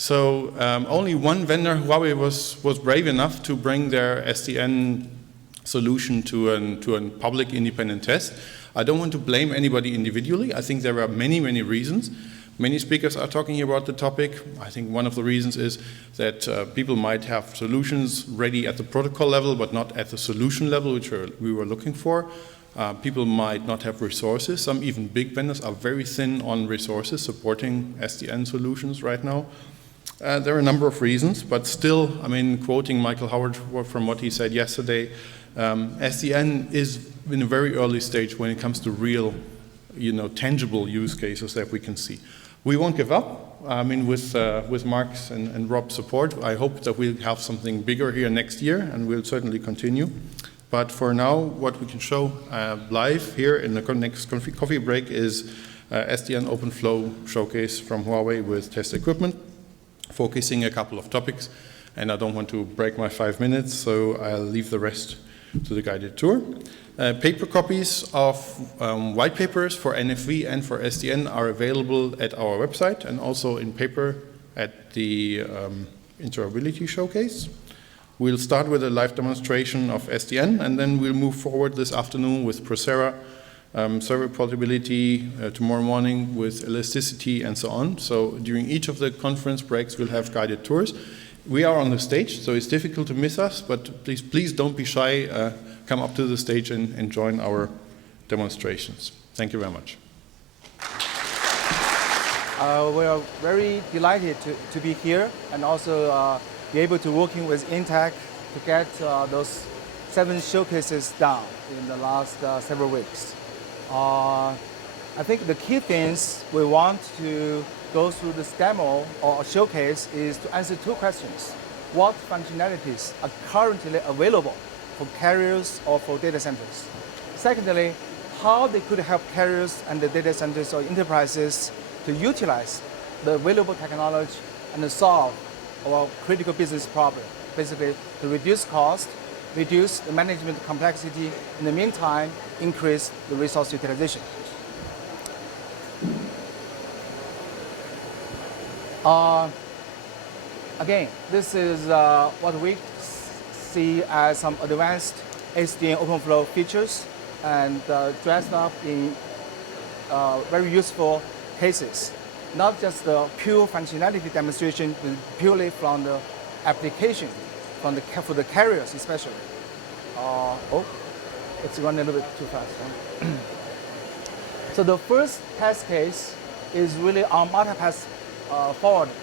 So only one vendor, Huawei, was brave enough to bring their SDN solution to a public independent test. I don't want to blame anybody individually. I think there are many, many reasons. Many speakers are talking about the topic. I think one of the reasons is that people might have solutions ready at the protocol level, but not at the solution level, which we were looking for. People might not have resources. Some even big vendors are very thin on resources supporting SDN solutions right now. There are a number of reasons, but still, I mean, quoting Michael Howard from what he said yesterday, SDN is in a very early stage when it comes to real, tangible use cases that we can see. We won't give up. I mean, with Mark's and Rob's support, I hope that we'll have something bigger here next year, and we'll certainly continue. But for now, what we can show live here in the next coffee break is SDN OpenFlow showcase from Huawei with test equipment, focusing a couple of topics. And I don't want to break my 5 minutes, so I'll leave the rest to the guided tour. Paper copies of white papers for NFV and for SDN are available at our website and also in paper at the interoperability showcase. We'll start with a live demonstration of SDN, and then we'll move forward this afternoon with Procera, server portability, tomorrow morning with elasticity, and so on. So during each of the conference breaks, we'll have guided tours. We are on the stage, so it's difficult to miss us, but please don't be shy. Come up to the stage and join our demonstrations. Thank you very much. We are very delighted to be here and also be able to working with EANTC to get those 7 showcases done in the last several weeks. I think the key things we want to go through this demo or showcase is to answer 2 questions. What functionalities are currently available for carriers or for data centers? Secondly, how they could help carriers and the data centers or enterprises to utilize the available technology and to solve our critical business problem, basically to reduce cost, reduce the management complexity, in the meantime, increase the resource utilization. Again, this is what we see as some advanced SDN OpenFlow features and dressed up in very useful cases. Not just the pure functionality demonstration, but purely from the application, for the carriers especially. It's running a little bit too fast. Huh? So the first test case is really on multipath forwarding.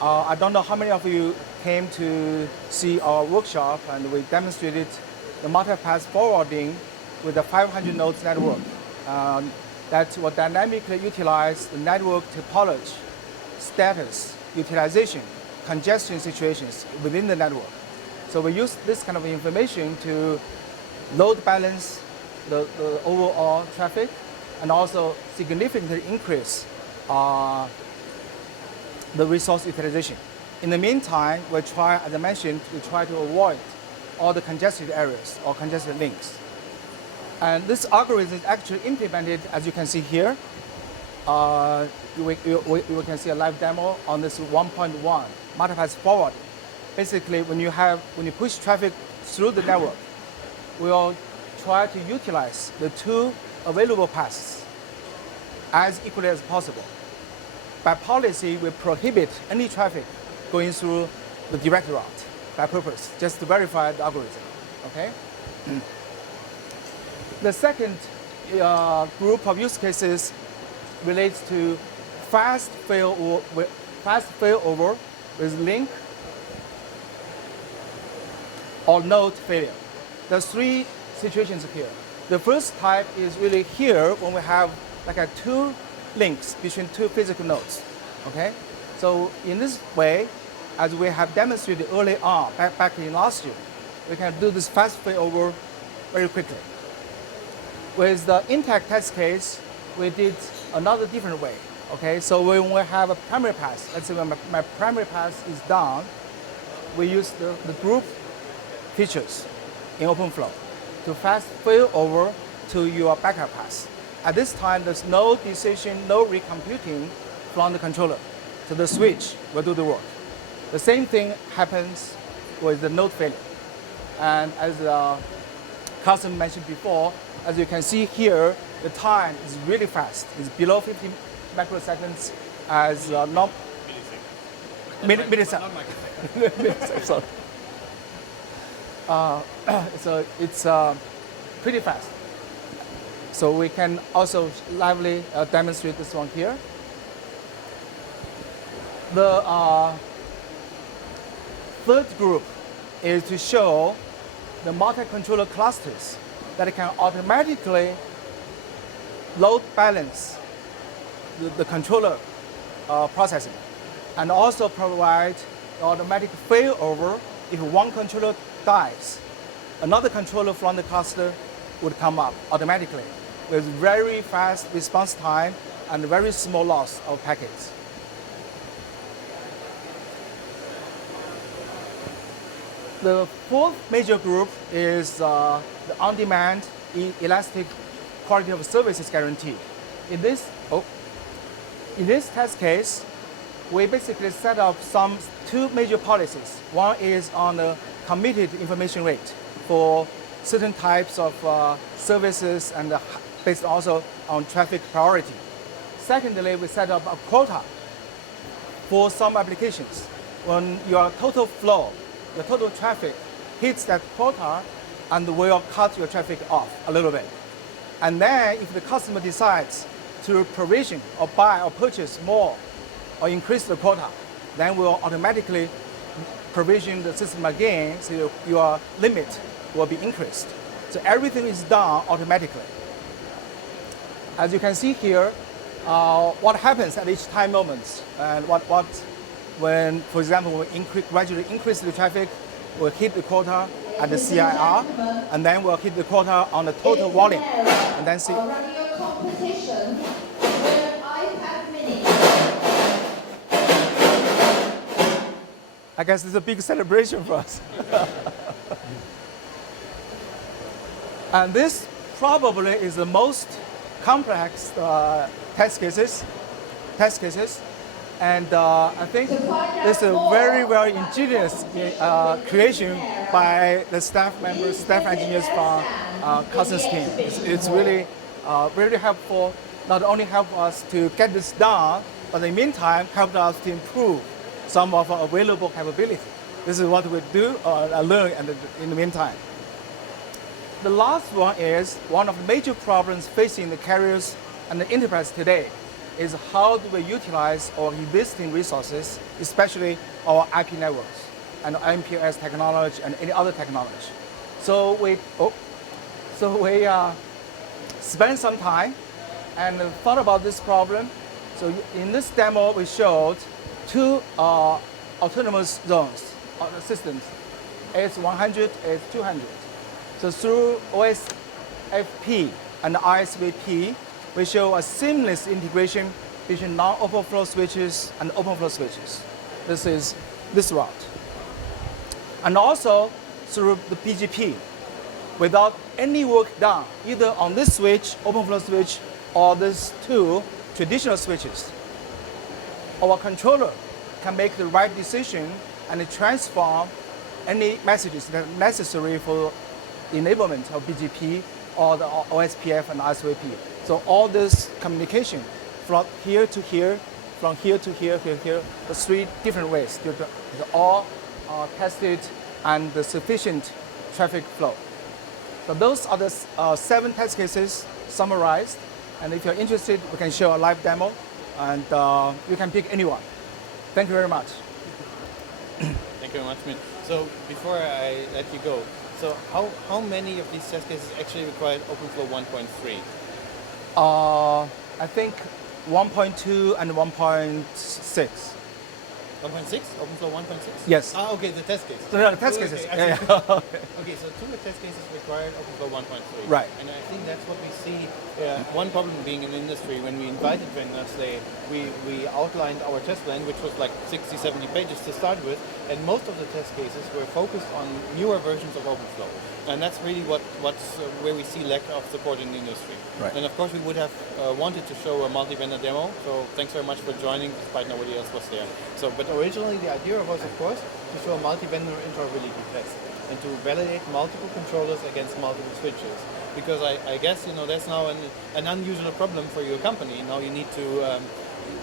I don't know how many of you came to see our workshop, and we demonstrated the multipath forwarding with a 500 nodes network that will dynamically utilize the network topology, status, utilization, congestion situations within the network. So we use this kind of information to load balance the overall traffic and also significantly increase the resource utilization. In the meantime, we try, as I mentioned, we try to avoid all the congested areas or congested links. And this algorithm is actually implemented, as you can see here. We can see a live demo on this 1.1 multipath forward. Basically, when you push traffic through the network, we'll try to utilize the 2 available paths as equally as possible. By policy, we prohibit any traffic going through the direct route by purpose, just to verify the algorithm. Okay. The second group of use cases relates to fast failover with link or node failure. There's 3 situations here. The first type is really here when we have like 2 links between 2 physical nodes. Okay, so in this way, as we have demonstrated early on back in last year, we can do this fast failover very quickly. With the EANTC test case, we did another different way. Okay, so when we have a primary path, let's say when my primary path is down, we use the group features in OpenFlow to fast fail over to your backup path. At this time, there's no decision, no recomputing from the controller. So the switch will do the work. The same thing happens with the node failure. And as Carson mentioned before, as you can see here, the time is really fast. It's below 50 microseconds as not milliseconds. Milliseconds, sorry. So it's pretty fast. So we can also lively demonstrate this one here. The third group is to show the multi-controller clusters that can automatically load balance the controller processing, and also provide automatic failover. If one controller dies, another controller from the cluster would come up automatically with very fast response time and very small loss of packets. The fourth major group is the on-demand elastic quality of services guarantee. In this test case, we basically set up two major policies. One is on the committed information rate for certain types of services and based also on traffic priority. Secondly, we set up a quota for some applications. When your total flow, the total traffic hits that quota, and will cut your traffic off a little bit. And then if the customer decides to provision or buy or purchase more or increase the quota, then we'll automatically provision the system again, so your limit will be increased. So everything is done automatically. As you can see here, what happens at each time moments, and when, for example, we gradually increase the traffic, we'll hit the quota at the CIR, and then we'll hit the quota on the total volume, and then see. Running a competition with iPad mini. I guess it's a big celebration for us. And this probably is the most complex test cases. And I think this is a very, very ingenious creation by the staff members, staff engineers from Carson's team. It's really, really helpful. Not only help us to get this done, but in the meantime, helped us to improve some of our available capability. This is what we do learn in the meantime. The last one is one of the major problems facing the carriers and the enterprise today is how do we utilize our existing resources, especially our IP networks and MPLS technology and any other technology. So we spent some time and thought about this problem. So in this demo, we showed two autonomous zones systems, AS100, AS200. So through OSFP and ISVP, we show a seamless integration between non-OpenFlow switches and OpenFlow switches. This is this route. And also through the BGP, without any work done, either on this switch, OpenFlow switch, or these two traditional switches. Our controller can make the right decision and transform any messages that are necessary for enablement of BGP or the OSPF and ISVP. So all this communication from here to here, from here to here, the three different ways. They're all tested and the sufficient traffic flow. So those are the 7 test cases summarized. And if you're interested, we can show a live demo, and you can pick anyone. Thank you very much. Thank you very much, Min. So before I let you go, so how many of these test cases actually required OpenFlow 1.3? I think 1.2 and 1.6. 1.6? OpenFlow 1.6? Yes. Ah, okay, the test case. So the test Okay, cases. okay, Yeah, Okay, so 2 test cases required OpenFlow 1.3. Right. And I think that's what we see. One problem being in the industry, when we invited vendors, we outlined our test plan, which was like 60, 70 pages to start with, And most of the test cases were focused on newer versions of OpenFlow. And that's really where we see lack of support in the industry. Right. And of course we would have wanted to show a multi-vendor demo, so thanks very much for joining despite nobody else was there. So, but originally the idea was of course to show a multi-vendor interoperability test and to validate multiple controllers against multiple switches. Because I guess that's now an unusual problem for your company. Now you need to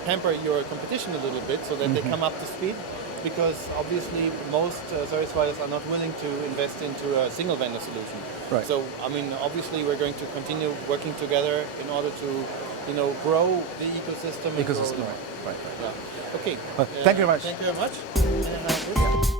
hamper your competition a little bit so that they come up to speed. Because obviously most service providers are not willing to invest into a single vendor solution. Right. So I mean, obviously we're going to continue working together in order to, grow the ecosystem. Ecosystem. Right. Right. Yeah. Okay. Thank you very much. Thank you very much. And,